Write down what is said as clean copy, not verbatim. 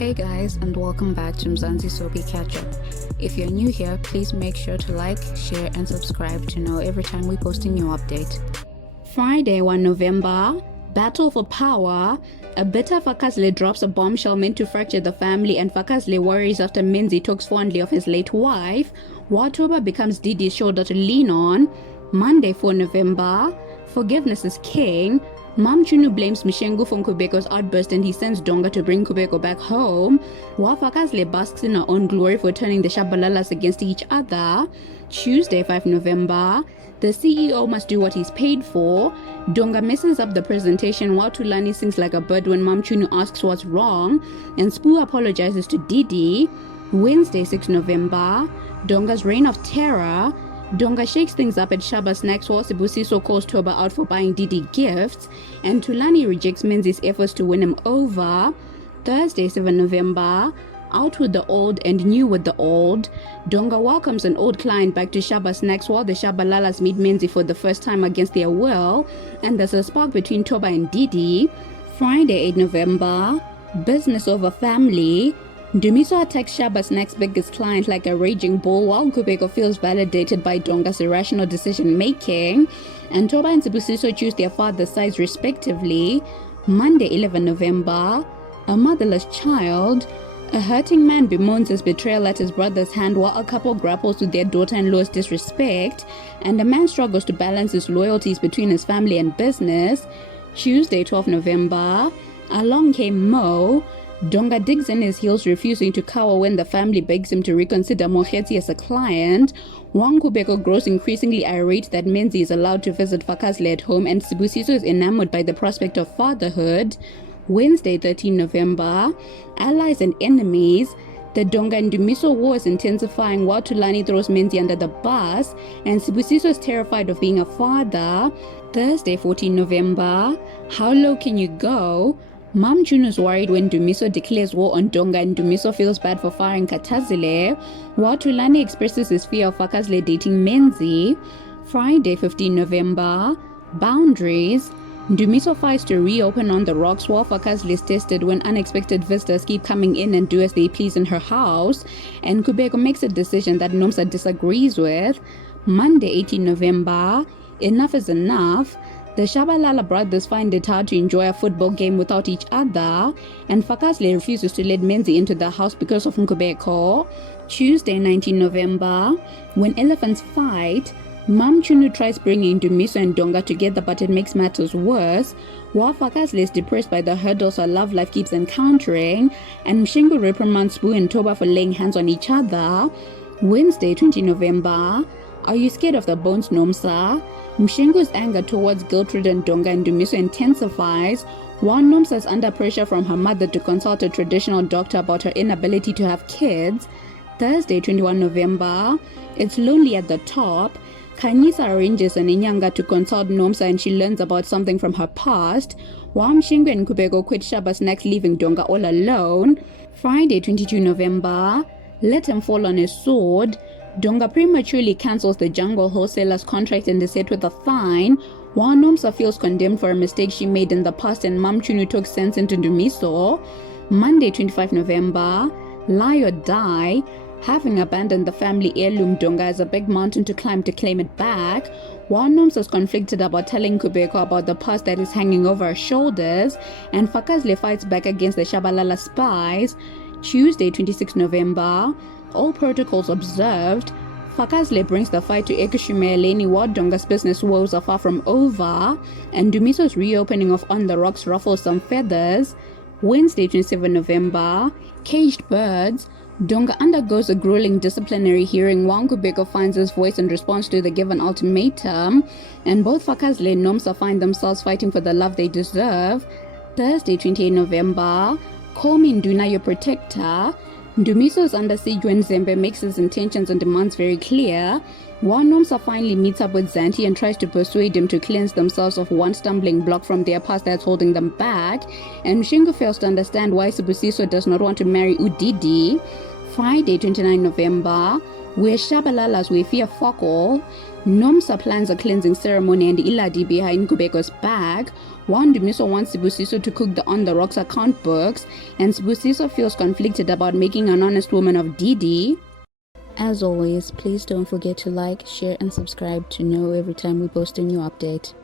Hey guys, and welcome back to Mzansi Soapie CatchUp. If you're new here, please make sure to like, share and subscribe to know every time we post a new update. Friday 1 November, Battle for Power. A bitter Fakazle drops a bombshell meant to fracture the family, and Fakazle worries after Mzansi talks fondly of his late wife. Watoba becomes Didi's shoulder to lean on. Monday 4 November, Forgiveness is King. Mam Chunu blames Mshengu for Nkubeko's outburst and he sends Donga to bring Nkubeko back home, while Fakazle basks in her own glory for turning the Shabalalas against each other. Tuesday 5 November, the CEO must do what he's paid for. Donga messes up the presentation while Tulani sings like a bird when Mam Chunu asks what's wrong, and Spoo apologizes to Didi. Wednesday 6 November, Donga's reign of terror. Donga shakes things up at Shaba Snacks while Sibusiso calls Toba out for buying Didi gifts, and Tulani rejects Mnzi's efforts to win him over. Thursday 7 November, out with the old and new with the old. Donga welcomes an old client back to Shaba Snacks while the Shabalalas meet Mnzi for the first time against their will, and there's a spark between Toba and Didi. Friday 8 November, business over family. Dumiso attacks Shaba's next biggest client like a raging bull while Nkubeko feels validated by Donga's irrational decision making, and Toba and Sibusiso choose their father's sides respectively. Monday 11 November, a motherless child. A hurting man bemoans his betrayal at his brother's hand while a couple grapples with their daughter-in-law's disrespect, and a man struggles to balance his loyalties between his family and business. Tuesday 12 November, along came Mo. Donga digs in his heels, refusing to cower when the family begs him to reconsider Mokheti as a client. Nkubeko grows increasingly irate that Mnzi is allowed to visit Fakazle at home, and Sibusiso is enamored by the prospect of fatherhood. Wednesday 13 November, allies and enemies. The Donga and Dumiso war is intensifying while Tulani throws Mnzi under the bus, and Sibusiso is terrified of being a father. Thursday 14 November, how low can you go? Mam Chunu's worried when Dumiso declares war on Donga, and Dumiso feels bad for firing Katazile, while Tulani expresses his fear of Fakazle dating Mnzi. Friday 15 November, boundaries. Dumiso fights to reopen on the rocks while Fakazle is tested when unexpected visitors keep coming in and do as they please in her house, and Nkubeko makes a decision that Nomsa disagrees with. Monday 18 November, enough is enough. The Shabalala brothers find it hard to enjoy a football game without each other, and Fakazle refuses to let Mnzi into the house because of Nkubeko. Tuesday 19 November, when elephants fight, Mam Chunu tries bringing Dumiso and Donga together, but it makes matters worse, while Fakazle is depressed by the hurdles her love life keeps encountering, and Mshengu reprimands Spoo and Toba for laying hands on each other. Wednesday 20 November, are you scared of the bones, Nomsa? Mshengu's anger towards guilt-ridden Donga and Dumiso intensifies, while Nomsa is under pressure from her mother to consult a traditional doctor about her inability to have kids. Thursday 21 November, it's lonely at the top. Kanyisa arranges an Inyanga to consult Nomsa, and she learns about something from her past, while Mshengu and Nkubeko quit Shaba Snacks, leaving Donga all alone. Friday 22 November, let him fall on his sword. Donga prematurely cancels the jungle wholesaler's contract and is hit with a fine, while Nomsa feels condemned for a mistake she made in the past, and Mam Chunu took sense into Dumiso. Monday 25 November, lie or die. Having abandoned the family heirloom, Donga has a big mountain to climb to claim it back, while Nomsa is conflicted about telling Nkubeko about the past that is hanging over her shoulders, and Fakazle fights back against the Shabalala spies. Tuesday 26 November, all protocols observed. Fakazle brings the fight to Ekushumeeleni while Donga's business woes are far from over, and Dumiso's reopening of On the Rocks ruffles some feathers. Wednesday 27 November, caged birds. Donga undergoes a grueling disciplinary hearing while Nkubeko finds his voice in response to the given ultimatum, and both Fakazle and Nomsa find themselves fighting for the love they deserve. Thursday 28 November, call me Nduna, your protector. Dumiso is under siege when Zembe makes his intentions and demands very clear, while Nomsa finally meets up with Zanti and tries to persuade him to cleanse themselves of one stumbling block from their past that's holding them back, and Mshengu fails to understand why Sibusiso does not want to marry Udidi. Friday 29 November, where Shabalalas we fear fuck all. Nomsa plans a cleansing ceremony and Iladi behind Nkubeko's back, Wandumiso wants Sibusiso to cook the On the Rocks account books, and Sibusiso feels conflicted about making an honest woman of Didi. As always, please don't forget to like, share, and subscribe to know every time we post a new update.